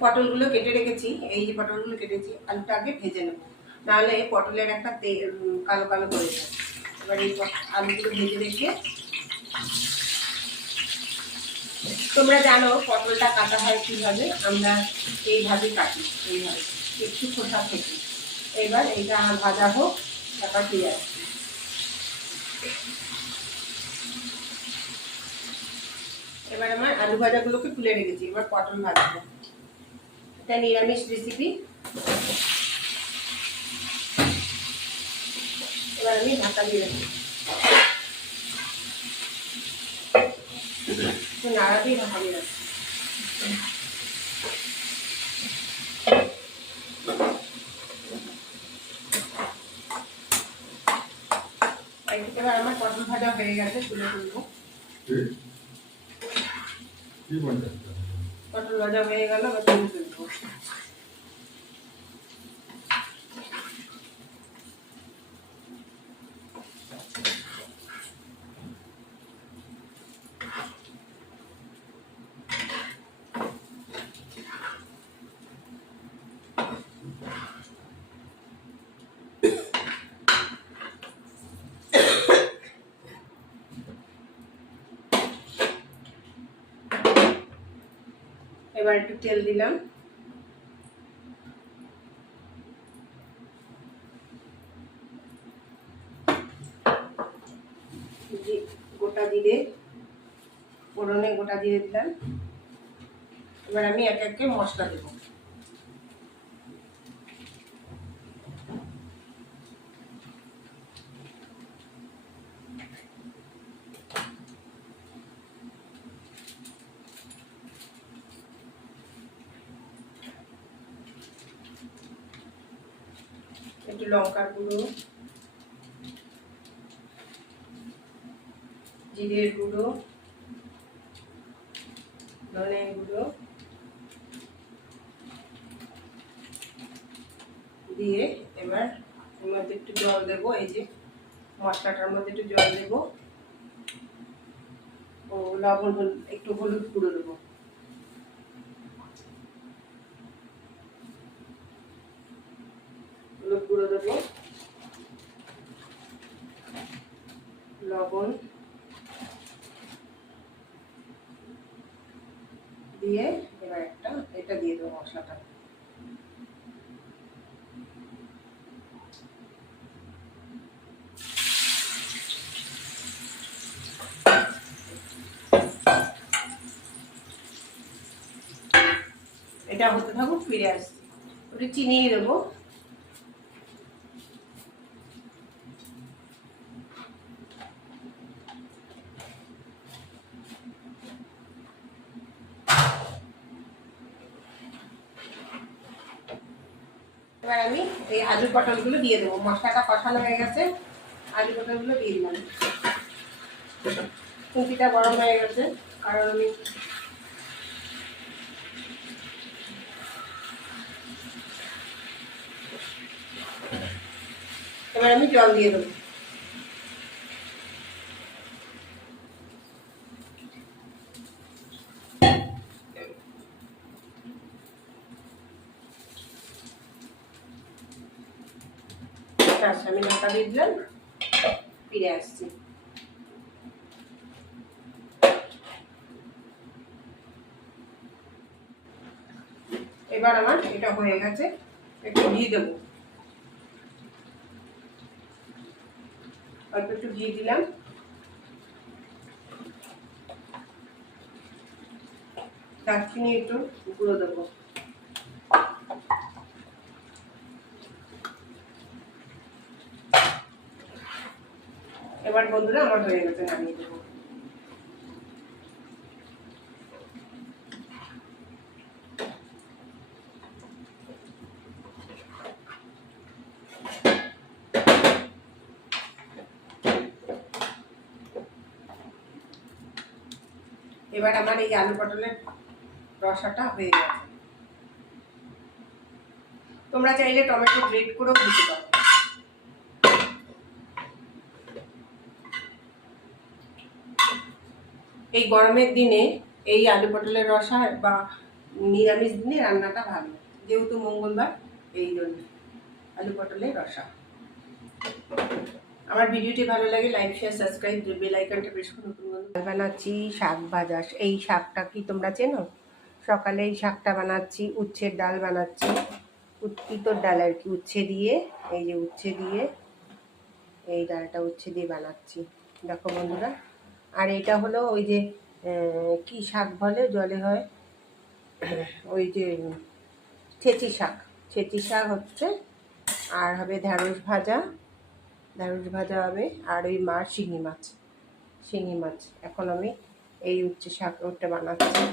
পটলগুলো কেটে রেখেছি, এই যে পটলগুলো কেটেছি, আলুটা আগে ভেজে নেব, নাহলে পটলের একটা কালো কালো করে যায়। এবার এই আলুগুলো ভেজে রেখে, তোমরা জানো পটলটা কাটা হয় কীভাবে, আমরা এইভাবে কাটি, এইভাবে একটু খোসা থেকে। এবার এইটা ভাজা হোক, তারপর ফিরে আসছি। এবার আমার আলু ভাজাগুলোকে তুলে রেখেছি, এবার পটল ভাজবো। এটা নিরামিষ রেসিপি। এবার আমি ঢাকা দিয়ে রাখি, নাড়াতেই ঢাকা দিয়ে রাখি। এবার আমার পটল ভাজা হয়ে গেছে, তুলে তুলবো। পটল ভাজা হয়ে গেল, এবার তুলে তুলবো। এবার একটু তেল দিলাম, গোটা জিরে, ফোড়নে গোটা জিরে দিলাম। এবার আমি এক একে মশলা দেব। একটু লঙ্কার গুঁড়ো, জিরের গুঁড়ো, ধনের গুঁড়ো দিয়ে এবার এর মধ্যে একটু জল দেবো। এই যে মশলাটার মধ্যে একটু জল দেবো ও লবণ, একটু হলুদ গুঁড়ো দেবো। হলুদ গুঁড়ো দেবো, লবণ দিয়ে এবার এটা দিয়ে দেবো মশলাটা। এটা হতে থাকুক, ফিরে আসছি। ওটা চিনি দেবো, এবার আমি এই আলু পটলগুলো দিয়ে দেবো। মশলাটা কষানো হয়ে গেছে, আলু পটলগুলো দিয়ে দিলাম। খুন্তিটা গরম হয়ে গেছে, কারণ আমি এবার আমি জল দিয়ে দেবো। আমি ঢাকা দিয়ে দিলাম, ফিরে আসছি। এবার আমার এটা হয়ে গেছে, একটু ঘি দেবো, অল্প একটু ঘি দিলাম, দারচিনি একটু গুঁড়ো দেবো। এবার বন্ধুরা আমার হয়ে গেছে, নামিয়ে দেবো। এবার আমার এই আলু পটলের রসাটা হয়ে গেছে। তোমরা চাইলে টমেটো গ্রেট করেও দিতে পারো। এই গরমের দিনে এই আলু পটলের রসা বা নিরামিষ দিনে রান্নাটা ভালো, যেহেতু মঙ্গলবার, এই জন্য আলু পটলের রসা। আমার ভিডিওটি ভালো লাগে লাইক শেয়ার সাবস্ক্রাইব, বেল আইকনটা প্রেস করে নতুন বন্ধু। বানাচ্ছি শাক ভাজা। এই শাকটা কি তোমরা চেনো? সকালে এই শাকটা বানাচ্ছি, উচ্ছের ডাল বানাচ্ছি, উৎকিতর ডাল আর কি, উচ্ছে দিয়ে, এই যে উচ্ছে দিয়ে, এই ডালটা উচ্ছে দিয়ে বানাচ্ছি, দেখো বন্ধুরা। আর এটা হলো ওই যে কি শাক বলে, জলে হয়, ওই যে ছেঁচি শাক, ছেঁচি শাক হচ্ছে। আর হবে ঢ্যাঁড়স ভাজা, ঢ্যাঁড়স ভাজা হবে। আর ওই শিঙি মাছ, শিঙি মাছ। এখন আমি এই উচ্ছে শাক ওটা বানাচ্ছি।